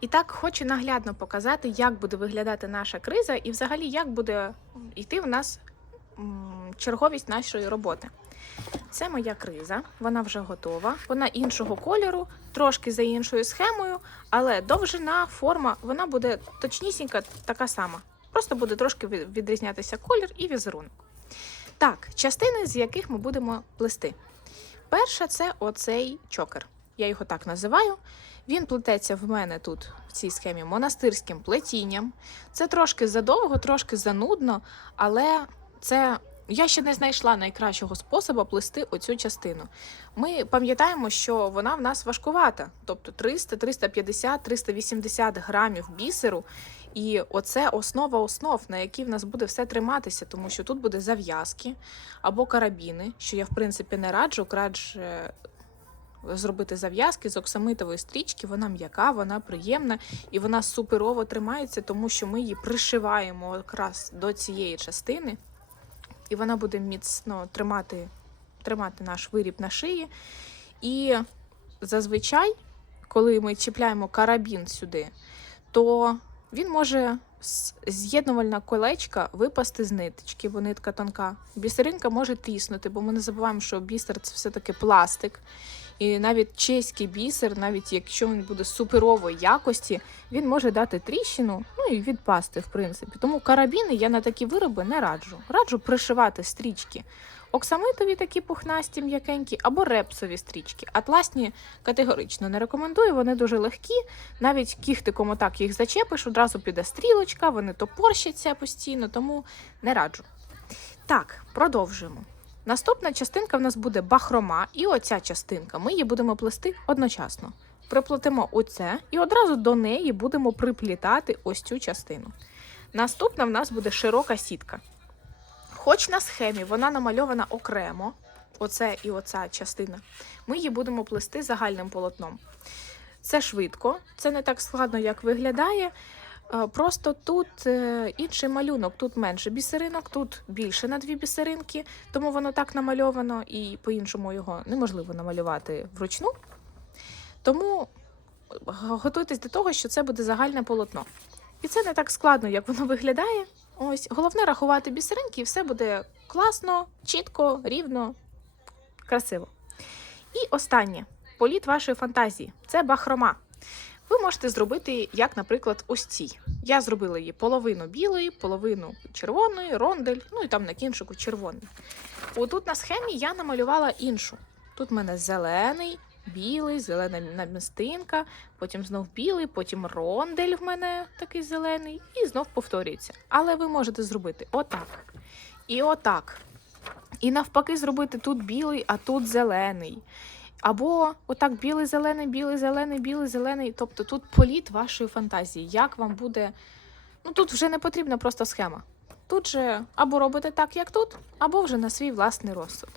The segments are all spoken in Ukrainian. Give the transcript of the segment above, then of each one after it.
І так хочу наглядно показати, як буде виглядати наша криза, і взагалі як буде йти в нас черговість нашої роботи. Це моя криза, вона вже готова. Вона іншого кольору, трошки за іншою схемою, але довжина, форма вона буде точнісінька така сама. Просто буде трошки відрізнятися колір і візерунок. Так, частини, з яких ми будемо плести. Перша це оцей чокер. Я його так називаю. Він плететься в мене тут в цій схемі монастирським плетінням. Це трошки задовго, трошки занудно, але це я ще не знайшла найкращого способу плести оцю частину. Ми пам'ятаємо, що вона в нас важкувата, тобто 300, 350, 380 грамів бісеру. І оце основа основ, на якій в нас буде все триматися, тому що тут буде зав'язки або карабіни, що я в принципі не раджу, краще зробити зав'язки з оксамитової стрічки. Вона м'яка, вона приємна і вона суперово тримається, тому що ми її пришиваємо якраз до цієї частини, і вона буде міцно тримати, тримати наш виріб на шиї. І зазвичай, коли ми чіпляємо карабін сюди, то він може з'єднувальна колечка випасти з ниточки, бо нитка тонка. Бісеринка може тріснути, бо ми не забуваємо, що бісер це все-таки пластик. І навіть чеський бісер, навіть якщо він буде суперової якості, він може дати тріщину, ну і відпасти, в принципі. Тому карабіни я на такі вироби не раджу. Раджу пришивати стрічки. Оксамитові такі пухнасті, м'якенькі, або репсові стрічки. Атласні категорично не рекомендую, вони дуже легкі. Навіть кіхтиком отак їх зачепиш, одразу піде стрілочка, вони топорщаться постійно, тому не раджу. Так, продовжуємо. Наступна частинка в нас буде бахрома, і оця частинка. Ми її будемо плести одночасно. Приплетемо оце і одразу до неї будемо приплітати ось цю частину. Наступна в нас буде широка сітка. Хоч на схемі вона намальована окремо, оце і оця частина, ми її будемо плести загальним полотном. Це швидко, це не так складно, як виглядає. Е, Просто тут е, інший малюнок, тут менше бісеринок, тут більше на дві бісеринки, тому воно так намальовано, і по-іншому його неможливо намалювати вручну. Тому е, готуйтесь до того, що це буде загальне полотно. І це не так складно, як воно виглядає. Ось головне рахувати бісеринки, і все буде класно, чітко, рівно, красиво. І останнє політ вашої фантазії це бахрома. Ви можете зробити, як, наприклад, ось цій. Я зробила її половину білої, половину червоної, рондель, ну і там на кінчику червоний. Отут на схемі я намалювала іншу. Тут в мене зелений, білий, зелена намістинка, потім знов білий, потім рондель в мене такий зелений, і знов повторюється. Але ви можете зробити отак. І отак. І навпаки, зробити тут білий, а тут зелений. Або отак білий, зелений, білий, зелений, білий, зелений. Тобто тут політ вашої фантазії. Як вам буде. Ну тут вже не потрібна просто схема. Тут же або робите так, як тут, або вже на свій власний розсуд.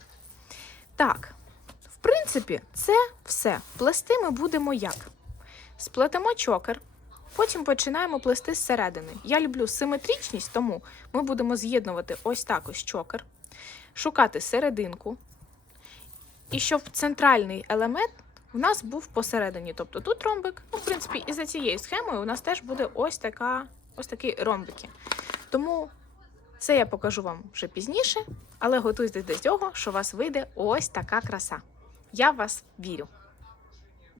Так, в принципі, це все. Плести ми будемо як? Сплетемо чокер, потім починаємо плести зсередини. Я люблю симетричність, тому ми будемо з'єднувати ось так ось чокер, шукати серединку. І щоб центральний елемент у нас був посередині. Тобто тут ромбик, ну, в принципі, і за цією схемою у нас теж буде ось така, ось такі ромбики. Тому це я покажу вам вже пізніше, але готуйтесь до цього, що у вас вийде ось така краса. Я в вас вірю.